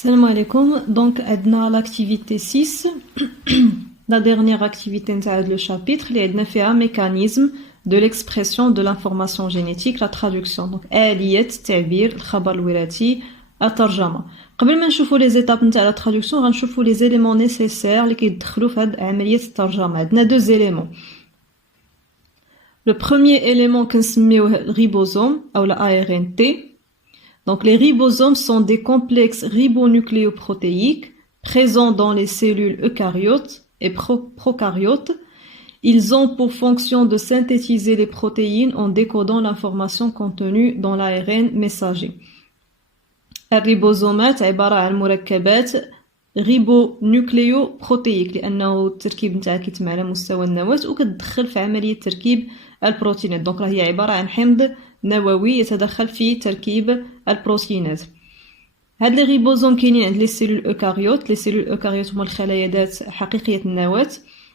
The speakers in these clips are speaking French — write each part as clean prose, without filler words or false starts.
Salam alaikum. Donc, adna l'activité 6, la dernière activité de le chapitre, il fait un mécanisme de l'expression de l'information génétique, la traduction. Donc, آلية تعبير الخبر الوراثي الترجمة. قبل ما نشوفوا les étapes نتاع la traduction, غنشوفوا les éléments nécessaires اللي كيدخلوا في هاد عملية الترجمة. عندنا deux éléments. Le premier élément كنسميوه ribosome أو la ARNT. Donc, les ribosomes sont des complexes ribonucléoprotéiques présents dans les cellules eucaryotes et procaryotes. Ils ont pour fonction de synthétiser les protéines en décodant l'information contenue dans l'ARN messager. الريبوزومات عبارة عن مركبات ريبونوكليوبروتييك لأنه التركيب نتاعها كيتم على مستوى النواة وكتدخل في عملية تركيب البروتينات. دونك هي عبارة عن حمض نووي يتدخل في تركيب البروتينات. هاد لي ريبوزوم كاينين عند لي سيلول اوكاريوت. لي سيلول اوكاريوت هما الخلايا ذات حقيقية النواة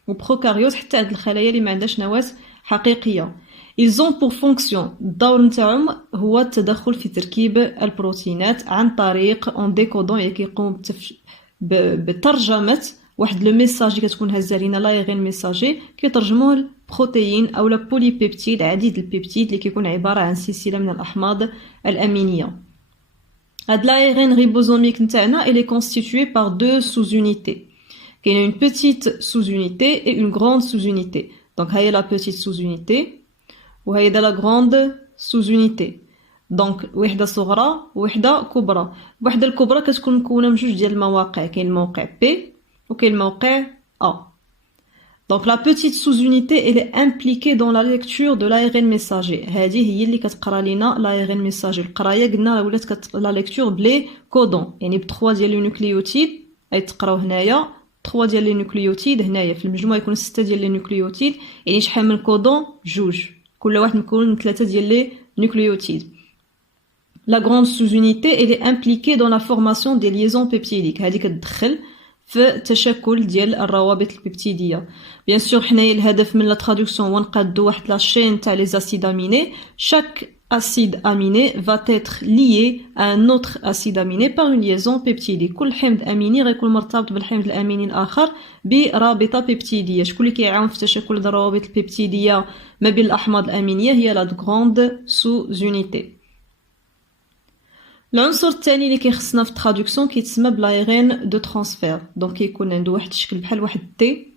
وبروكاريوت حتى عند الخلايا اللي ما عندهاش نواة حقيقية. Ils ont pour fonction الدور نتاعهم هو التدخل في تركيب البروتينات عن طريق ان ديكودون اللي كيقوم بترجمة واحد لو ميساج اللي كتكون هازه لينا لايغين ميساجي كيترجموه البروتين او لا بوليبيبتيد عديد البيبتيد اللي كيكون عباره عن سلسله من الاحماض الامينيه. هاد لايغين ريبوزوميك نتاعنا elle est constituée par deux sous-unités. كاينه une petite sous-unité et une grande sous-unité. Donc هي la petite sous-unité وهي la grande sous-unité. دونك وحده صغرى وحده كبرى. وحده الكبرى كتكون مكونه من جوج ديال المواقع. كاين الموقع بي وكاين الموقع A. Donc la petite sous-unité elle est impliquée dans la lecture de l'ARN messager. هذه هي اللي كتقرا لينا l'ARN messager. القرايه قلنا ولات لا ليكتور بلي كودون يعني ب 3 ديال لي نوكليوتيد اي تقراو هنايا 3 ديال لي نوكليوتيد هنايا في المجموع يكون 6 ديال لي نوكليوتيد يعني شحال من كودون جوج كل واحد مكون من 3 ديال لي نوكليوتيد. La grande sous-unité elle est impliquée dans la formation des liaisons peptidiques. هذه كتدخل في تشكل ديال الروابط البيبتيديه. بيان سور حنايا الهدف من لا ترادكسيون هو نقادو واحد لا شين تاع لي اسيد اميني. chaque acide aminé va être lié à un autre acide aminé par une liaison peptidique. كل حمض اميني غيكون مرتبط بالحمض الاميني الاخر برابطه بيبتيديه. شكون اللي كيعاون في تشكل الروابط البيبتيديه ما بين الاحماض الامينيه هي لا غروند سوزونيتي. العنصر الثاني اللي كيخصنا في الترادكسيون كيتسمى بلايغين دو ترانسفير. دونك كيكون عنده واحد الشكل بحال واحد تي.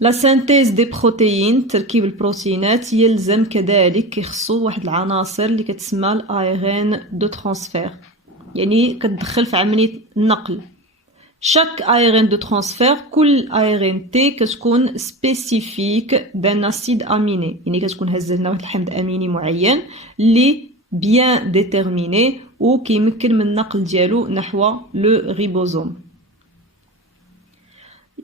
لا سينتيز دي بروتيين تركيب البروتينات يلزم كذلك كيخصو واحد العناصر اللي كتسمى الايغين دو ترانسفير يعني كتدخل في عمليه النقل. chaque ARN de transfert كل ARNT كتكون سبيسيفيك دان اسيد اميني يعني كتكون هازه لنا واحد الحمض اميني معين اللي bien déterminé ou qui يمكن من النقل ديالو نحو لو ريبوزوم.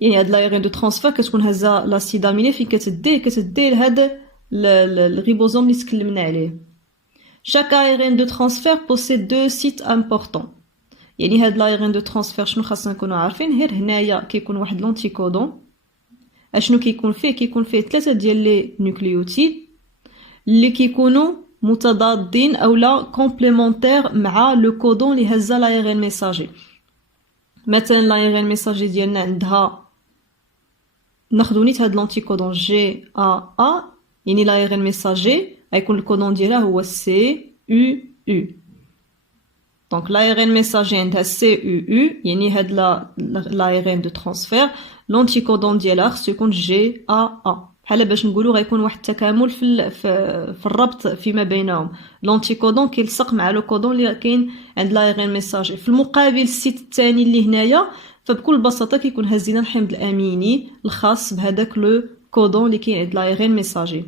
يعني هاد لايغين دو ترانسفير كتكون هازه لاسيد اميني فين كتديه لهاد الريبوزوم اللي تكلمنا عليه. chaque ARN de transfert possède deux sites importants. يعني هاد لايغين دو ترانسفير شنو خاصنا نكونوا عارفين غير هنايا كيكون واحد لونتيكودون اشنو كيكون فيه 3 ديال لي نوكليوتيد اللي كيكونوا متضادين او لا كومبليمونتير مع لو كودون اللي هزا لايغين ميساجي. مثلا لايغين ميساجي ديالنا عندها ناخذ نيت هاد لونتي كودون جي ا يعني لايغين ميساجي غيكون الكودون ديالها هو سي يو يو. دونك لايغين ميساجي عندها سي يو يو يعني هاد لايغين دو ترانسفير لونتي كودون ديالها خصو يكون جي ا بحال باش نقولوا غيكون واحد التكامل في الربط فيما بينهم. لونتيكودون كيلصق مع لو كودون اللي كاين عند لايغين ميساجي. في المقابل السيت الثاني اللي هنايا فبكل بساطه كيكون هزينا الحمض الاميني الخاص بهذاك لو كودون اللي كاين عند لايغين ميساجي.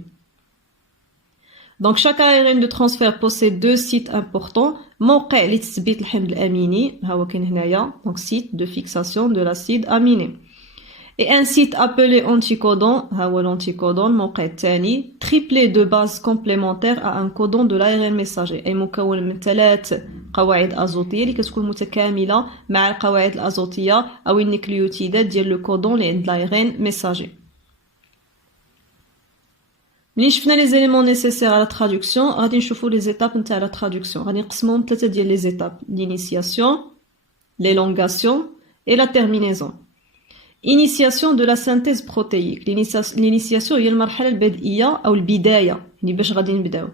Donc chaque ARN de transfert possède deux sites importants. موقع لتثبيت الحمض الاميني ها هو كاين هنايا donc site de fixation de l'acide aminé. Et un site appelé anticodon, l'anticodon, موقع الثاني, triplé de bases complémentaires à un codon de l'ARN messager. أي مكون من 3 قواعد أزوتية اللي كتكون متكاملة مع القواعد الأزوتية أو النيكليوتيدات ديال لو كودون اللي عند l'ARN messager. ملي شفنا les éléments nécessaires à la traduction غادي نشوفوا les étapes نتاع la traduction غادي نقسموهم ثلاثه ديال les étapes l'initiation l'élongation et la terminaison. Initiation de la synthèse protéique. L'initiation هي المرحلة البدئية أو البداية يعني باش غادي نبداو.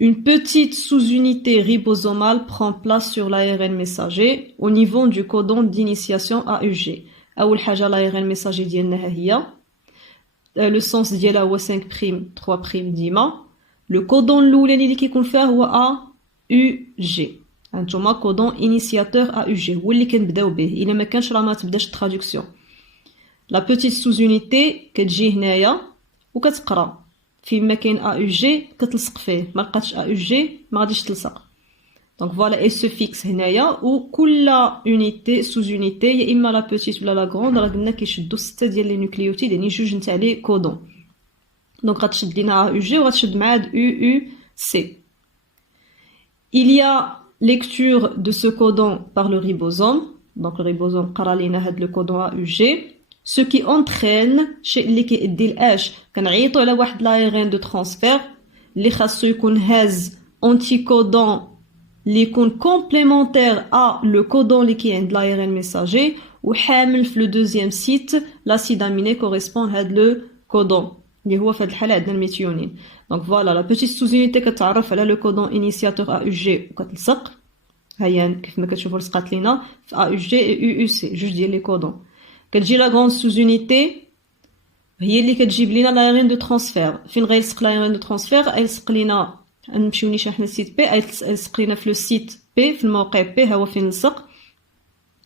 Une petite sous-unité ribosomale prend place sur l'ARN messager au niveau du codon d'initiation AUG. أول حاجة l'ARN messager ديالنا هي le sens ديالها هو 5' 3' ديما. Le codon الأولاني اللي كيكون فيها هو AUG. هانتوما كودون initiateur AUG هو اللي كنبداو به الا ما كانش راه ما تبداش الترادكسيون. لا بوتيت سوز يونيتي كتجي هنايا وكتقرا فين ما كاين AUG كتلصق فيه ما لقاتش AUG ما غاديش تلصق. دونك فوالا اي سوفيكس هنايا وكل يونيتي سوز يونيتي يا اما لا بوتيت ولا لا غروند راه قلنا كيشدوا 6 ديال لي نوكليوتيد يعني جوج نتاع لي كودون. دونك غتشد لينا AUG وغتشد معاه UUC. Il y a lecture de ce codon par le ribosome. Donc le ribosome قرا لينا هاد le codon AUG ce qui entraîne الشيء اللي كيدي لاش كنعيطوا على واحد l'ARN de transfert اللي خاصو يكون هاز anticodon اللي يكون complémentaire à le codon اللي كاين عند l'ARN messager وحامل في le deuxième site l'acide aminé correspond هاد le codon اللي هو في هاد الحاله عندنا الميثيونين. دونك فوالا لا بوتيت سوزونيتي كتعرف على لو كودون انيسياتور AUG وكتلصق هيا كيف ما كتشوفوا لصقات لينا في AUG و UUC جوج ديال لي كودون. كتجي لا غروند سوزونيتي هي اللي كتجيب لينا لايرين دو ترانسفير. فين غيلصق لايرين دو ترانسفير غيلصق لينا نمشيو نيشان حنا السيت بي غيلصق لينا في لو سيت بي في الموقع بي ها هو فين لصق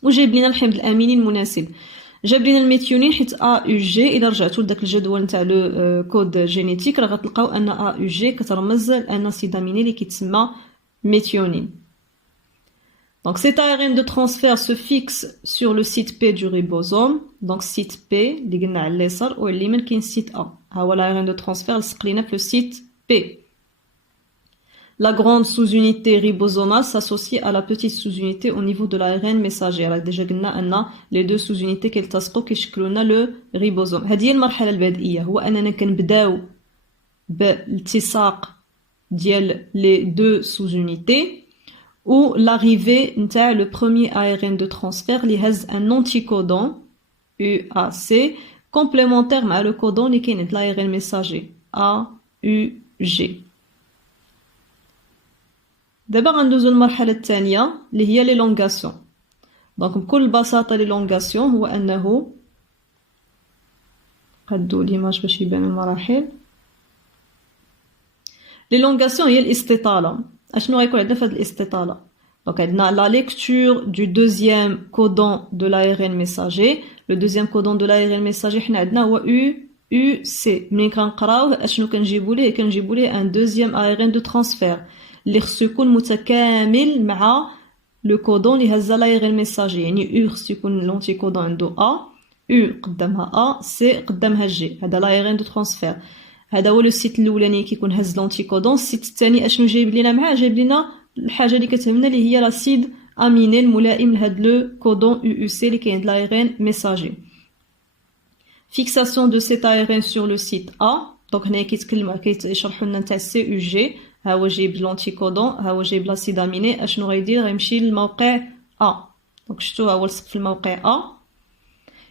وجايب لينا الحمض الاميني المناسب. جاب لينا الميثيونين حيت AUG الا رجعتوا لذاك الجدول نتاع لو كود جينيتيك راه غتلقاو ان AUG كترمز لاناسيد اميني اللي كيتسمى méthionine. Donc cet ARN de transfert se fixe sur le site P du ribosome. Donc site P اللي قلنا على اليسار واليمين كاين site A. ها هو l'ARN de transfert لصق لينا في le site P. La grande sous-unité ribosomale s'associe à la petite sous-unité au niveau de l'ARN messager. Alors déjà قلنا أن les deux sous-unités كيلتصقوا كيشكلوا لنا le ribosome. هذه هي المرحلة البدئية هو أننا كنبداو بالالتصاق ديال les deux sous-unités ou l'arrivée نتاع le premier ARN de transfert اللي هز un anticodon UAC complémentaire مع le codon اللي كاين عند l'ARN messager AUG. دابا غندوزو المرحله الثانيه اللي هي ليلونغاسيون. دونك بكل بساطه ليلونغاسيون هو انه قدو ليماج باش يبان المراحل. ليلونغاسيون هي الاستطاله. اشنو غيكون عندنا في هذه الاستطاله؟ دونك عندنا لا ليكتور دو دوزيام كودون دو l'ARN ميساجي. لو دوزيام كودون دو l'ARN ميساجي حنا عندنا هو UUC. ملي كنقراوه اشنو كنجيبو ليه ان دوزيام ARN دو ترانسفير اللي خصو يكون متكامل مع لو كودون اللي هزا لايرين ميساجي. يعني او خصو يكون لونتي كودون عنده ا او قدامها ا سي قدامها جي. هذا لايرين دو ترانسفير. هذا هو لو سيت الاولاني كيكون هز لونتي كودون. السيت الثاني اشنو جايب لينا معاه؟ جايب لينا الحاجه اللي كتهمنا اللي هي لاسيد اميني الملائم لهاد لو كودون او او سي اللي كاين عند لايرين ميساجي. فيكساسيون دو سيت ARN sur le site A. دونك هنا كيشرحوا لنا نتاع سي او جي. ها هو جايب لونتيكودون ها هو جايب لاسيد اميني. اشنو غيدير؟ غيمشي للموقع ا. دونك شفتوا ها هو لصق في الموقع ا.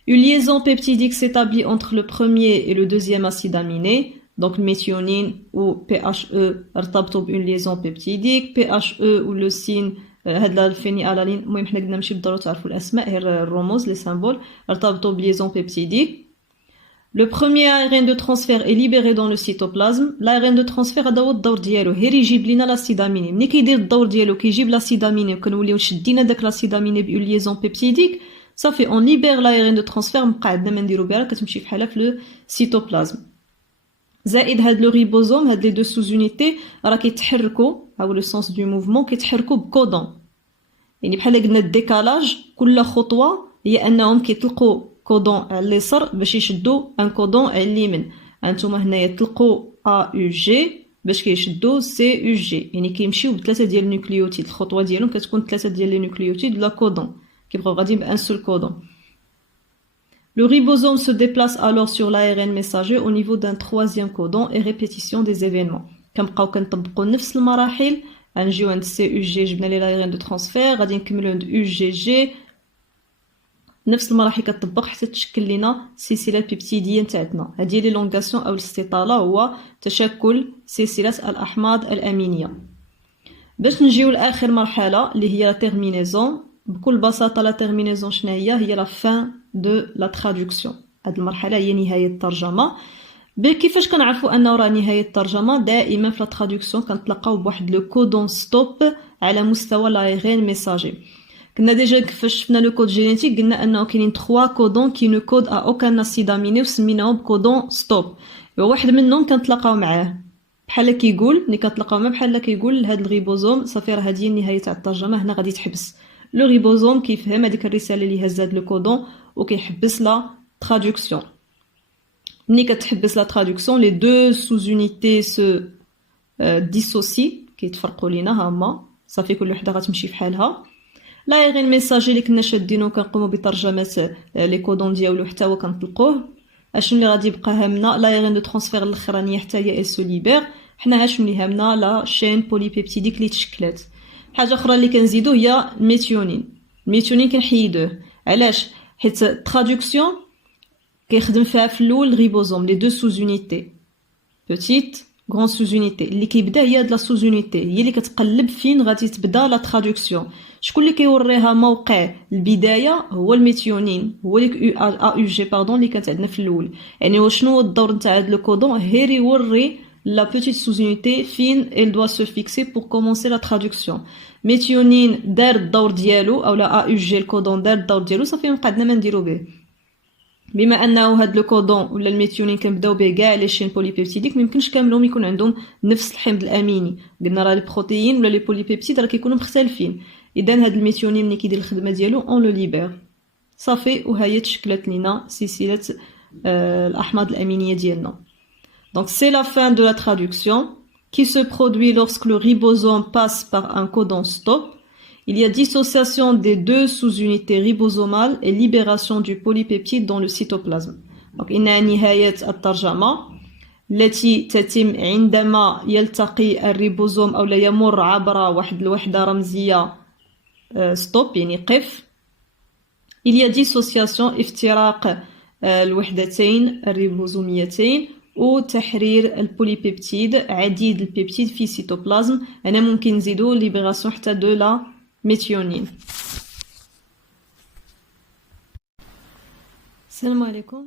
Une liaison peptidique s'établit entre le premier et le deuxième acide aminé. Donc méthionine ou PHE ارتبطوا بune liaison peptidique. PHE ou leucine هاد الفينيالالين. المهم حنا قلنا ماشي بالضروره تعرفوا الاسماء غير الرموز لي سامبول. ارتبطوا بليزون peptidique. Le premier ARN de transfert est libéré dans le cytoplasme. L'ARN de transfert هذا هو الدور ديالو غير يجيب لينا لاسيد اميني. ملي كيدير الدور ديالو كيجيب لاسيد اميني وكنوليو شدينا داك لاسيد اميني بأون ليزون بيبتيديك صافي اون ليبير l'ARN de transfert مبقى عندنا ما نديرو بها كتمشي بحالها في لو سيتوبلازم. زائد هاد لو ريبوزوم هاد لي دو سوز يونيتي راه كيتحركوا ها هو لو سونس دو موفمون كيتحركوا بكودون. يعني بحال قلنا الديكالاج كل خطوه هي انهم كيطلقوا كودون على اليسار باش يشدوا ان كودون على اليمين. هانتوما هنايا طلقوا AUG باش كيشدوا CUG. يعني كيمشيو بثلاثه ديال النيوكليوتيد. الخطوه ديالهم كتكون ثلاثه ديال لي نيوكليوتيد لا كودون كيبقاو غاديين بان سول كودون. Le ribosome se déplace alors sur l'ARN messager au niveau d'un troisième codon et répétition des événements. كنبقاو كنطبقوا نفس المراحل غنجيو عند سي او جي جبنا لي لايرين دو ترانسفير غادي نكملو عند او جي جي نفس المراحل كتطبق حتى تشكل لنا سلسله بيبتيديه نتاعتنا. هذه لي لونغاسيون او الاستطاله هو تشكل سلسله الاحماض الامينيه. باش نجيو لاخر مرحله اللي هي لا تيرمينيزون. بكل بساطه لا تيرمينيزون شنو هي لا فان دو لا ترادكسيون. هذه المرحله هي نهايه الترجمه. كيفاش كنعرفوا انه راه نهايه الترجمه؟ دائما في لا ترادكسيون كنتلاقاو بواحد لو كودون ستوب على مستوى لايغين ميساجي. كنا ديجا كيفاش شفنا لو كود جينيتيك قلنا انه كاينين 3 كودون كي نو كود ا اوكان اسيد اميني وسميناهم بكودون ستوب. واحد منهم كنتلاقاو معاه بحال كيقول ملي كنتلاقاو معاه بحال كيقول لهاد الريبوزوم صافي راه هذه النهايه تاع الترجمه هنا غادي تحبس. لو ريبوزوم كيفهم هذيك الرساله اللي هز هاد لو كودون وكيحبس لا ترادكسيون. ملي كتحبس لا ترادكسيون لي دو سوز يونيتي سو ديسوسي كيتفرقوا لينا ها هما صافي كل وحده غتمشي فحالها. لايغين ميساجي اللي كنا شادينو كنقوموا بترجمه لي كودون ديالو حتى هو كنطلقوه. اشنو اللي غادي يبقى هامنا؟ لايغين دو ترانسفير الاخرانيه حتى هي سو ليبر. حنا اشنو اللي هامنا؟ لا شين بوليبيبتيديك اللي تشكلات. حاجه اخرى اللي كنزيدو هي الميثيونين. الميثيونين كنحيدوه علاش؟ حيت ترادكسيون كيخدم فيها في الاول الريبوزوم لي دو سوز يونيتي بوتيت غون سوز يونيتي اللي كيبدا هي هاد لا سوز يونيتي هي اللي كتقلب فين غادي تبدا لا ترادكسيون. شكون اللي كيوريها موقع البدايه؟ هو الميثيونين، هو ديك ا او جي باردون اللي كانت عندنا في الاول. يعني وشنو هو الدور نتاع هاد لو كودون؟ غير يوري la petite sous-unité fine elle doit se fixer pour commencer la traduction. ميثيونين دار الدور ديالو او لا ا او جي الكودون دار الدور ديالو صافي مابقى عندنا ما نديرو به. بما انه هاد لو كودون ولا الميثيونين كنبداو به كاع لي شين بوليبيبتيديك ميمكنش كاملهم يكون عندهم نفس الحمض الاميني. قلنا راه لي بروتيين ولا لي بوليبيبتيد راه كيكونوا مختلفين. اذا هاد الميثيونين ملي كيدير الخدمه ديالو اون لو ليبر صافي وهي تشكلت لينا سلسله الاحماض الامينيه ديالنا. Donc c'est la fin de la traduction qui se produit lorsque le ribosome passe par un codon stop. Il y a dissociation des deux sous-unités ribosomales et libération du polypeptide dans le cytoplasme. Donc إنها نهاية الترجمة التي تتم عندما يلتقي الريبوزوم أو لا يمر عبر واحد الوحدة رمزية stop يعني قف. Il y a dissociation افتراق الوحدتين الريبوزوميتين وتحرير البوليبيبتيد عديد البيبتيد في سيتوبلازم. هنا ممكن نزيدو ليبراسيون حتى دو لا ميثيونين. السلام عليكم.